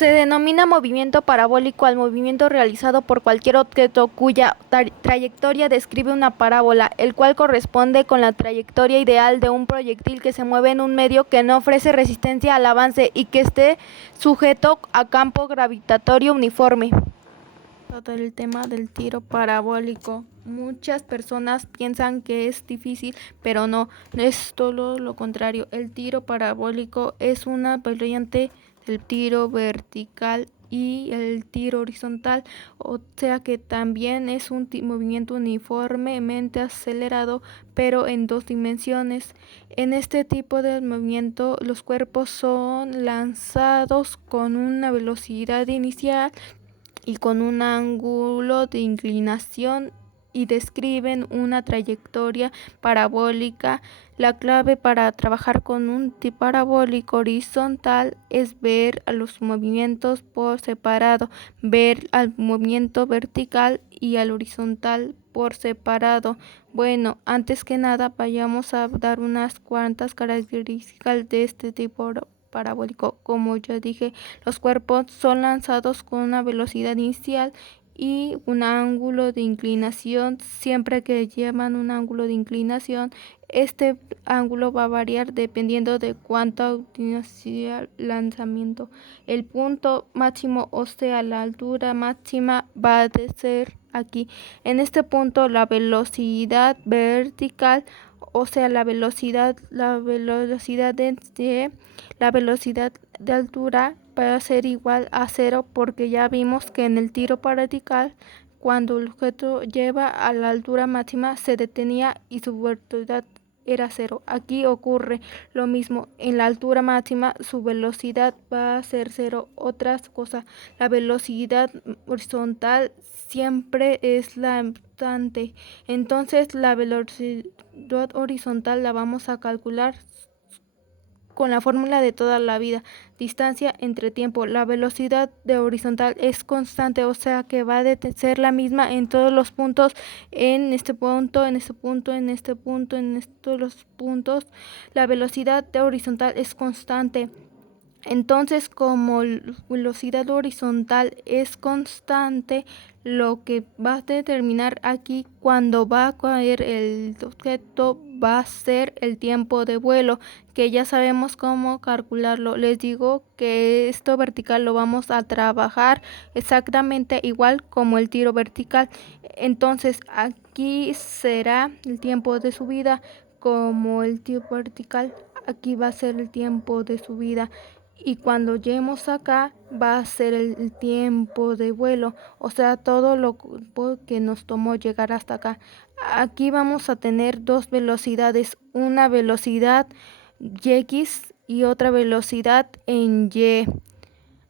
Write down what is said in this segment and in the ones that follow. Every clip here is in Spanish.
Se denomina movimiento parabólico al movimiento realizado por cualquier objeto cuya trayectoria describe una parábola, el cual corresponde con la trayectoria ideal de un proyectil que se mueve en un medio que no ofrece resistencia al avance y que esté sujeto a campo gravitatorio uniforme. Todo el tema del tiro parabólico. Muchas personas piensan que es difícil, pero no es todo lo contrario. El tiro parabólico es una variante del tiro vertical y el tiro horizontal, o sea que también es un movimiento uniformemente acelerado, pero en dos dimensiones. En este tipo de movimiento, los cuerpos son lanzados con una velocidad inicial y con un ángulo de inclinación y describen una trayectoria parabólica. La clave para trabajar con un tipo parabólico horizontal es ver a los movimientos por separado, ver al movimiento vertical y al horizontal por separado. Bueno, antes que nada vayamos a dar unas cuantas características de este tipo parabólico. Como ya dije, los cuerpos son lanzados con una velocidad inicial y un ángulo de inclinación. Siempre que llevan un ángulo de inclinación, este ángulo va a variar dependiendo de cuánto sea el lanzamiento. El punto máximo, o sea, la altura máxima, va a ser aquí. En este punto, la velocidad vertical, o sea, la velocidad de altura va a ser igual a cero, porque ya vimos que en el tiro vertical, cuando el objeto lleva a la altura máxima, se detenía y su velocidad era cero. Aquí ocurre lo mismo. En la altura máxima su velocidad va a ser cero. Otra cosa, la velocidad horizontal siempre es la constante. Entonces la velocidad horizontal la vamos a calcular con la fórmula de toda la vida: distancia entre tiempo. La velocidad de horizontal es constante, o sea que va a ser la misma en todos los puntos, en este punto, en este punto, en este punto, en todos los puntos. La velocidad de horizontal es constante. Entonces, como la velocidad horizontal es constante, lo que va a determinar aquí cuando va a caer el objeto va a ser el tiempo de vuelo, que ya sabemos cómo calcularlo. Les digo que esto vertical lo vamos a trabajar exactamente igual como el tiro vertical. Entonces, aquí será el tiempo de subida como el tiro vertical. Aquí va a ser el tiempo de subida. Y cuando lleguemos acá va a ser el tiempo de vuelo, o sea, todo lo que nos tomó llegar hasta acá. Aquí vamos a tener dos velocidades, una velocidad x y otra velocidad en y,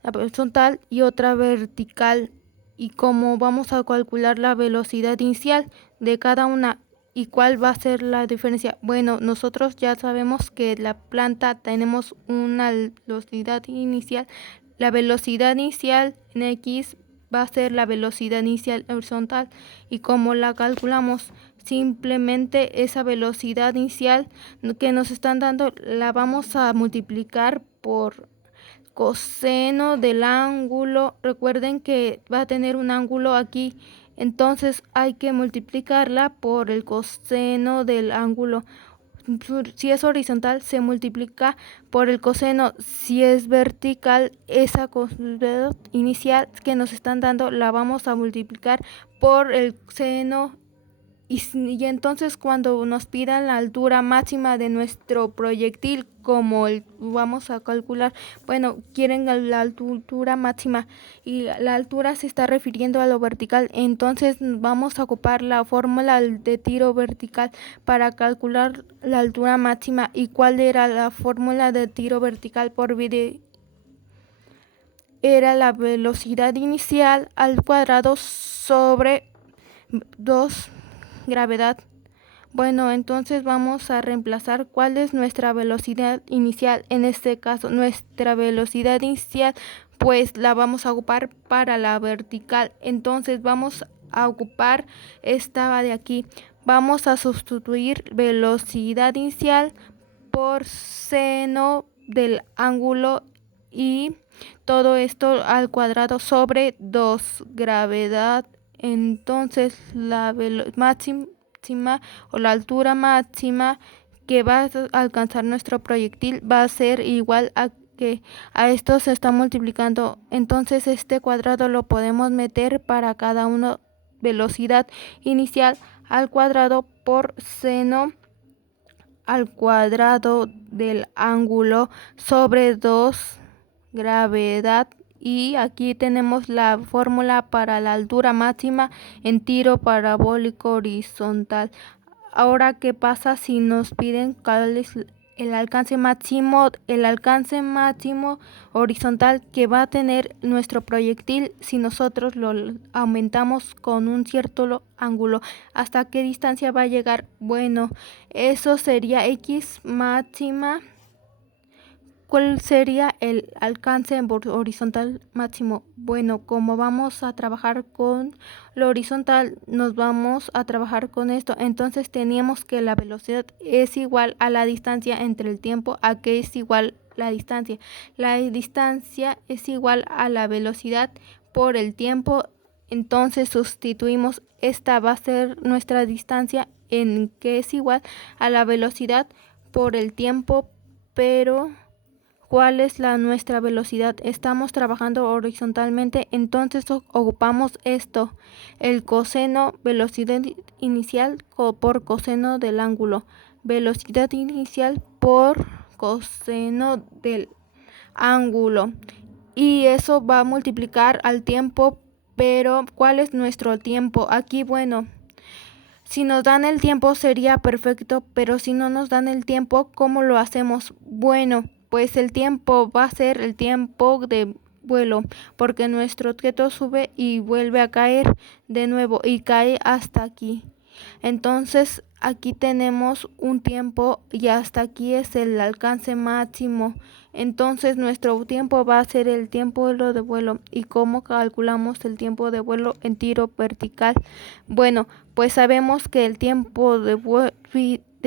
la horizontal y otra vertical. Y como vamos a calcular la velocidad inicial de cada una, ¿y cuál va a ser la diferencia? Bueno, nosotros ya sabemos que la planta tenemos una velocidad inicial. La velocidad inicial en x va a ser la velocidad inicial horizontal. ¿Y cómo la calculamos? Simplemente esa velocidad inicial que nos están dando la vamos a multiplicar por coseno del ángulo. Recuerden que va a tener un ángulo aquí, entonces hay que multiplicarla por el coseno del ángulo. Si es horizontal, se multiplica por el coseno. Si es vertical, esa coseno inicial que nos están dando la vamos a multiplicar por el seno. Y entonces cuando nos pidan la altura máxima de nuestro proyectil, como vamos a calcular, bueno, quieren la altura máxima y la altura se está refiriendo a lo vertical, entonces vamos a ocupar la fórmula de tiro vertical para calcular la altura máxima. ¿Y cuál era la fórmula de tiro vertical por video? Era la velocidad inicial al cuadrado sobre 2 gravedad. Bueno, entonces vamos a reemplazar cuál es nuestra velocidad inicial. En este caso, nuestra velocidad inicial pues la vamos a ocupar para la vertical. Entonces vamos a ocupar esta de aquí. Vamos a sustituir velocidad inicial por seno del ángulo y todo esto al cuadrado sobre 2 gravedad. Entonces la máxima o la altura máxima que va a alcanzar nuestro proyectil va a ser igual a que a esto se está multiplicando. Entonces este cuadrado lo podemos meter para cada uno. Velocidad inicial al cuadrado por seno al cuadrado del ángulo sobre 2 gravedad. Y aquí tenemos la fórmula para la altura máxima en tiro parabólico horizontal. Ahora, ¿qué pasa si nos piden cuál es el alcance máximo? El alcance máximo horizontal que va a tener nuestro proyectil si nosotros lo aumentamos con un cierto ángulo. ¿Hasta qué distancia va a llegar? Bueno, eso sería X máxima. ¿Cuál sería el alcance horizontal máximo? Bueno, como vamos a trabajar con lo horizontal, nos vamos a trabajar con esto. Entonces teníamos que la velocidad es igual a la distancia entre el tiempo. ¿A qué es igual la distancia? La distancia es igual a la velocidad por el tiempo. Entonces sustituimos, esta va a ser nuestra distancia en que es igual a la velocidad por el tiempo, pero ¿cuál es nuestra velocidad? Estamos trabajando horizontalmente, entonces ocupamos esto, el coseno, velocidad inicial por coseno del ángulo, velocidad inicial por coseno del ángulo, y eso va a multiplicar al tiempo. Pero ¿cuál es nuestro tiempo? Aquí, bueno, si nos dan el tiempo sería perfecto, pero si no nos dan el tiempo, ¿cómo lo hacemos? Bueno, pues el tiempo va a ser el tiempo de vuelo, porque nuestro objeto sube y vuelve a caer de nuevo y cae hasta aquí. Entonces aquí tenemos un tiempo y hasta aquí es el alcance máximo. Entonces nuestro tiempo va a ser el tiempo de vuelo. ¿Y cómo calculamos el tiempo de vuelo en tiro vertical? Bueno, pues sabemos que el tiempo de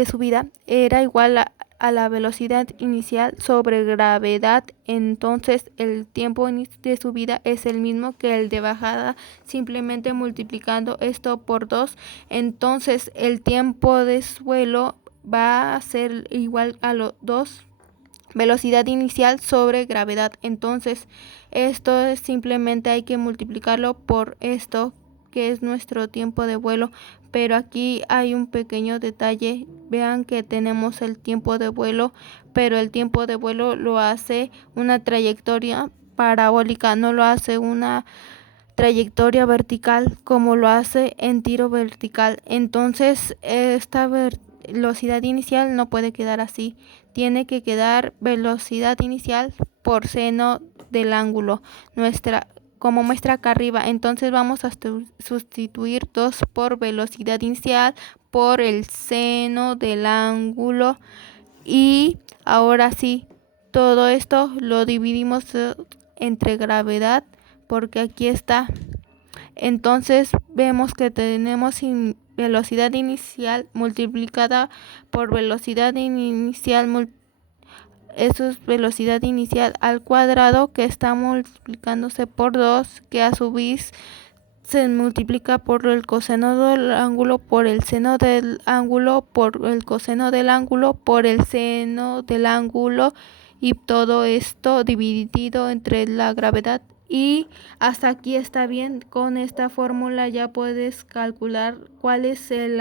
subida era igual a la velocidad inicial sobre gravedad. Entonces el tiempo de subida es el mismo que el de bajada, simplemente multiplicando esto por 2. Entonces el tiempo de suelo va a ser igual a los 2 velocidad inicial sobre gravedad. Entonces esto es simplemente hay que multiplicarlo por esto que es nuestro tiempo de vuelo. Pero aquí hay un pequeño detalle, vean que tenemos el tiempo de vuelo, pero el tiempo de vuelo lo hace una trayectoria parabólica, no lo hace una trayectoria vertical como lo hace en tiro vertical. Entonces esta velocidad inicial no puede quedar así, tiene que quedar velocidad inicial por seno del ángulo, como muestra acá arriba. Entonces vamos a sustituir 2 por velocidad inicial por el seno del ángulo, y ahora sí, todo esto lo dividimos entre gravedad, porque aquí está. Entonces vemos que tenemos velocidad inicial multiplicada por velocidad inicial, eso es velocidad inicial al cuadrado, que está multiplicándose por 2, que a su vez se multiplica por el coseno del ángulo, por el seno del ángulo, por el coseno del ángulo, por el seno del ángulo, y todo esto dividido entre la gravedad. Y hasta aquí está bien. Con esta fórmula ya puedes calcular cuál es el